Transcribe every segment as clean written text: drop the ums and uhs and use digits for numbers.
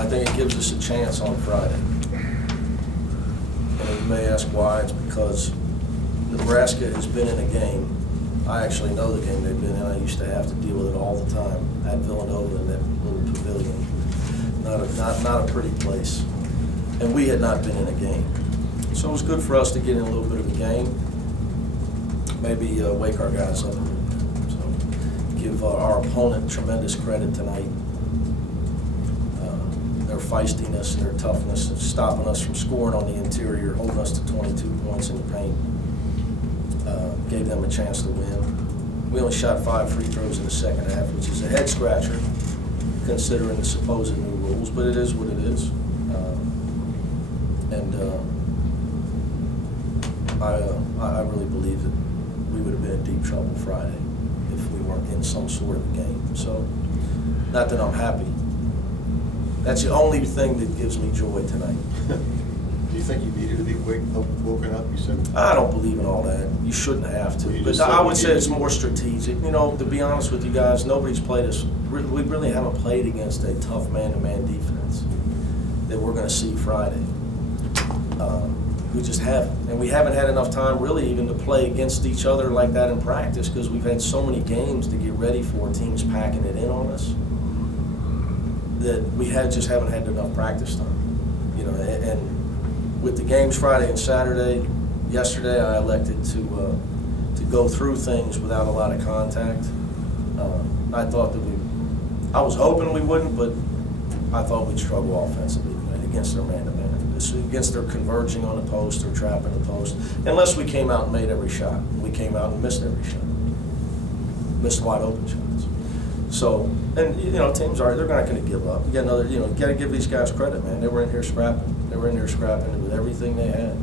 I think it gives us a chance on Friday. And you may ask why. It's because Nebraska has been in a game. I actually know the game they've been in. I used to have to deal with it all the time at Villanova in that little pavilion. Not a pretty place. And we had not been in a game. So it was good for us to get in a little bit of a game. Maybe wake our guys up a little bit. So give our opponent tremendous credit tonight. Their feistiness and their toughness and stopping us from scoring on the interior, holding us to 22 points in the paint. Gave them a chance to win. We only shot 5 free throws in the second half, which is a head scratcher considering the supposed new rules, but it is what it is. I really believe that we would have been in deep trouble Friday if we weren't in some sort of a game. So, not that I'm happy. That's the only thing that gives me joy tonight. Do you think you needed to be woken up? You said I don't believe in all that. You shouldn't have to. But I would say it's more strategic. You know, to be honest with you guys, nobody's played us. We really haven't played against a tough man-to-man defense that we're going to see Friday. We just haven't. And we haven't had enough time really even to play against each other like that in practice because we've had so many games to get ready for, teams packing it in on us, that we just haven't had enough practice time. You know, and with the games Friday and Saturday, yesterday I elected to go through things without a lot of contact. I thought that I was hoping we wouldn't, but I thought we'd struggle offensively tonight against their man-to-man, against their converging on the post or trapping the post, unless we came out and made every shot. We came out and missed every shot, missed wide open shots. So, and you know, teams they're not going to give up. You got another, you got to give these guys credit, man. They were in here scrapping. They were in here scrapping with everything they had.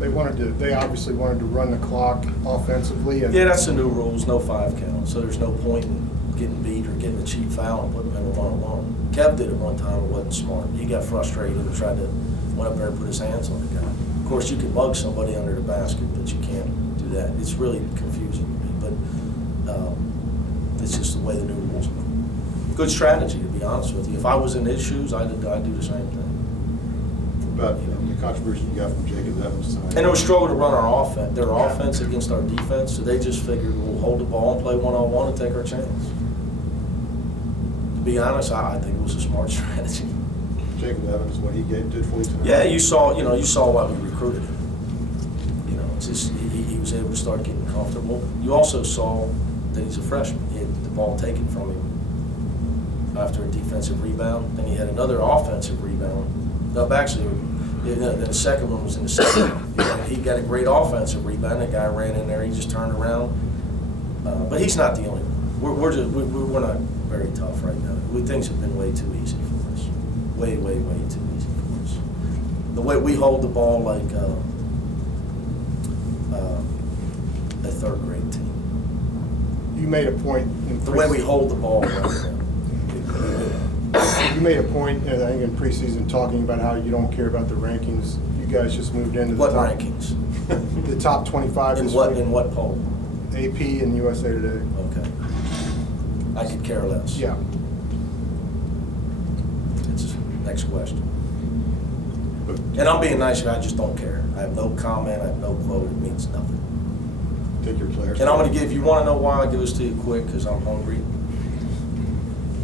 They obviously wanted to run the clock offensively. And yeah, that's the new rules, no 5 count. So there's no point in getting beat or getting a cheap foul and putting them in a one-on-one. Kev did it one time, it wasn't smart. He got frustrated and went up there and put his hands on the guy. Of course, you can mug somebody under the basket, but you can't do that. It's really confusing to me, but it's just the way the new rules are. Good strategy, to be honest with you. If I was in his shoes, I'd do the same thing. About the controversy you got from Jacob Evans tonight. And it was struggle to run our offense, their offense against our defense, so they just figured we'll hold the ball and play one-on-one and take our chance. To be honest, I think it was a smart strategy. Jacob Evans, what he did for you tonight? Yeah, you saw why we recruited him. You know, it's just he was able to start getting comfortable. You also saw that he's a freshman. He had the ball taken from him after a defensive rebound, then he had another offensive rebound. No, actually, the second one was in the second one. He got a great offensive rebound. The guy ran in there. He just turned around. But he's not the only one. We're not very tough right now. Things have been way too easy for us. Way, way, way too easy for us. The way we hold the ball like a third grade team. you made a point in The way we hold the ball right now. You made a point, I think, in preseason talking about how you don't care about the rankings. You guys just moved into the What top rankings? The top 25 In this what week. in what poll? AP and USA Today. Okay. I could care less. Yeah. It's next question. And I'm being nice, I just don't care. I have no comment, I have no quote, it means nothing. Take your players. And I'm going to give you, want to know why? I'll give this to you quick because I'm hungry.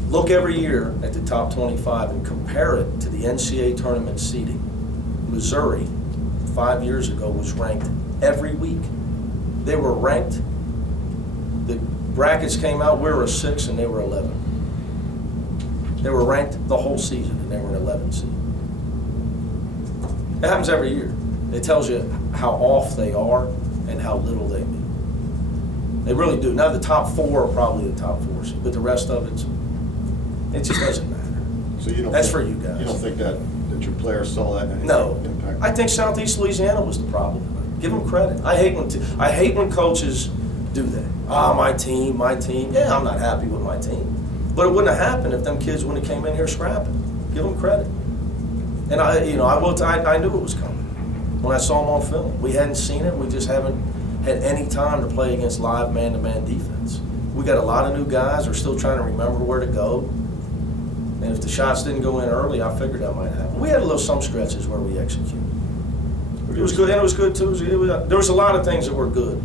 Look every year at the top 25 and compare it to the NCAA tournament seeding. Missouri, 5 years ago, was ranked every week. They were ranked. The brackets came out, we were a 6 and they were 11. They were ranked the whole season and they were an 11 seed. It happens every year. It tells you how off they are and how little they mean. They really do. Now the top 4 are probably the top 4 seed, but the rest of it just doesn't matter. So you don't. That's think, for you guys. You don't think that your players saw that? And No, impact? I think Southeast Louisiana was the problem. Give them credit. I hate when coaches do that. My team. Yeah, I'm not happy with my team, but it wouldn't have happened if them kids wouldn't have came in here scrapping. Give them credit. And I knew it was coming when I saw them on film. We hadn't seen it. We just haven't had any time to play against live man-to-man defense. We got a lot of new guys. We're still trying to remember where to go. And if the shots didn't go in early, I figured that might happen. We had some stretches where we executed. It was good, and it was good too. There was a lot of things that were good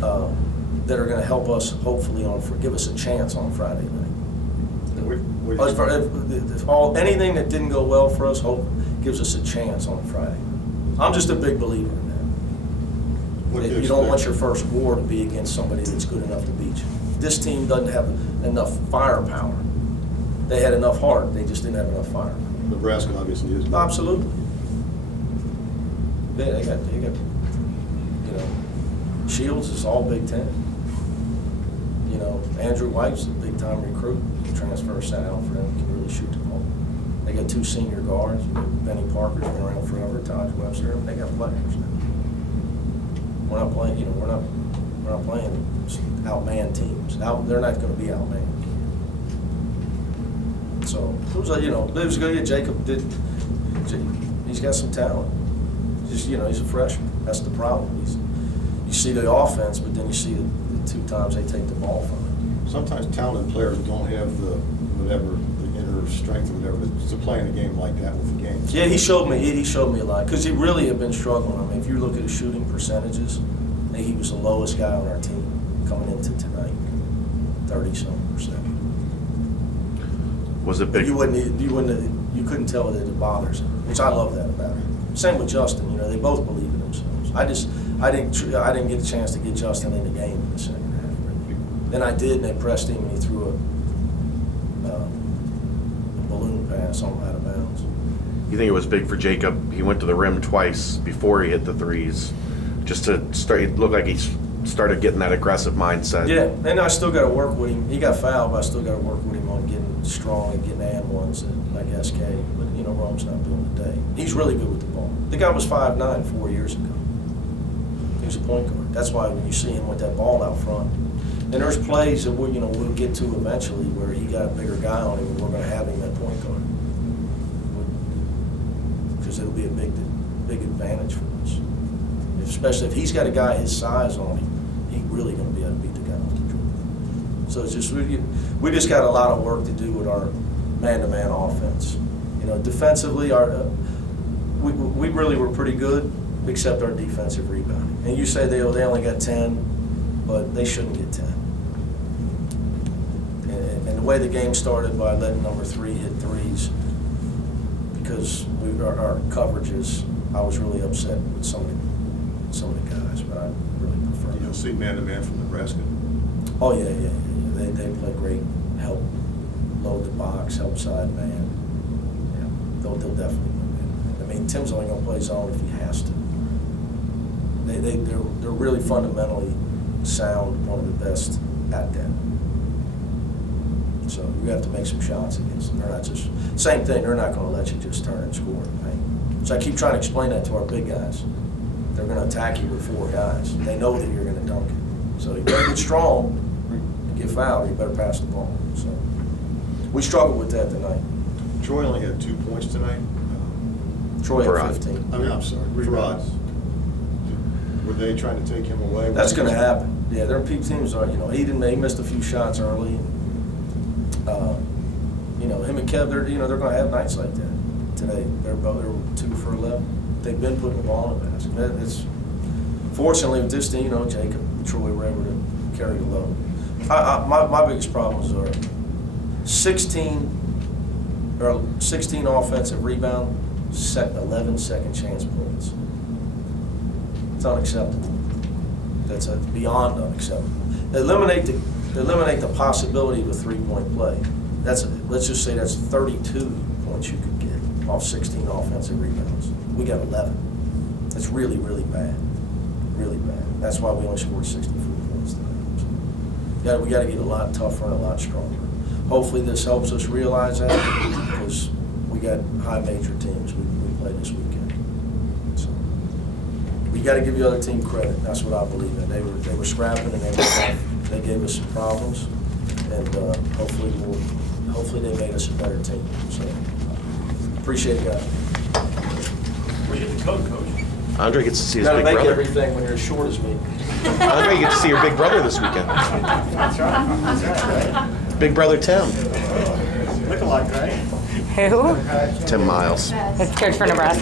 that are going to help us, hopefully, give us a chance on Friday night. Anything that didn't go well for us, gives us a chance on Friday. I'm just a big believer in that. You don't want your first war to be against somebody that's good enough to beat you. This team doesn't have enough firepower. They had enough heart, they just didn't have enough firepower. Nebraska obviously is. Absolutely. Yeah, they got, Shields is all Big Ten. Andrew White's a big-time recruit. Transfer sat out for them, can really shoot the ball. They got 2 senior guards. Benny Parker's been around forever. Taj Webster. They got players now. We're not playing. We're not playing outman teams. They're not going to be outmanned. So it was good. Jacob did. He's got some talent. He's a freshman. That's the problem. You see the offense, but then you see the 2 times they take the ball from him. Sometimes talented players don't have the inner strength or whatever to play in a game like that with the game. Yeah, he showed me a lot because he really had been struggling. I mean, if you look at his shooting percentages, I think he was the lowest guy on our team coming into tonight, 30-something%. Was it big? You couldn't tell that it bothers him, which I love that about him. Same with Justin. They both believe in themselves. I didn't get a chance to get Justin in the game in the second half. Then I did, and they pressed him, and he threw a balloon pass out of bounds. You think it was big for Jacob? He went to the rim twice before he hit the threes, just to start. It looked like he started getting that aggressive mindset. Yeah, and I still got to work with him. He got fouled, but I still got to work with him on getting strong and getting and ones like SK. But Rome's not doing today. He's really good with the ball. The guy was 5'9" 4 years ago. He was a point guard. That's why when you see him with that ball out front. And there's plays that we'll get to eventually where he got a bigger guy on him and we're going to have him at point guard. Because it'll be a big advantage for us. Especially if he's got a guy his size on him, he's really going to be able to beat the guy off the dribble. So it's just, we just got a lot of work to do with our man-to-man offense. Defensively, we really were pretty good, except our defensive rebounding. And you say they only got 10, but they shouldn't get 10. And the way the game started by letting number 3 hit threes, because our coverages, I was really upset with some of the guys, but I really prefer them. You'll see man-to-man from Nebraska. Oh, yeah. They play great help, load the box, help side man. Yeah, they'll definitely win. I mean, Tim's only going to play zone if he has to. They're really fundamentally sound, one of the best at that. So you have to make some shots against them. They're not just, same thing, they're not going to let you just turn and score. Right? So I keep trying to explain that to our big guys. They're going to attack you with 4 guys. They know that you're going to dunk it. So you better get strong, get fouled, you better pass the ball. So we struggled with that tonight. Troy only had 2 points tonight. Troy had 15. I'm sorry, Farad. Were they trying to take him away? That's going to happen. Yeah, their teams are. He missed a few shots early. Him and Kev, they're going to have nights like that today. They're 2 for 11. They've been putting the ball in the basket. It's fortunately with this team, Jacob, Troy were able to carry the load. My biggest problems are 16 offensive rebound, 11 second chance points. It's unacceptable. That's beyond unacceptable. Eliminate the possibility of a 3-point play. Let's just say that's 32 points you could get off 16 offensive rebounds. We got 11. That's really, really bad. Really bad. That's why we only scored 64 points tonight. So we got to get a lot tougher and a lot stronger. Hopefully this helps us realize that because we got high major teams we play this weekend. So we got to give the other team credit. That's what I believe in. They were scrapping and they gave us some problems, and hopefully they made us a better team. So appreciate it, guys. Where you get the code, Coach? Andre gets to see his You big gotta make brother. everything when you're as short as me. Andre, you get to see your big brother this weekend. That's right. Big brother Tim. Look like, right? Who? Tim Miles. It's Church for Nebraska.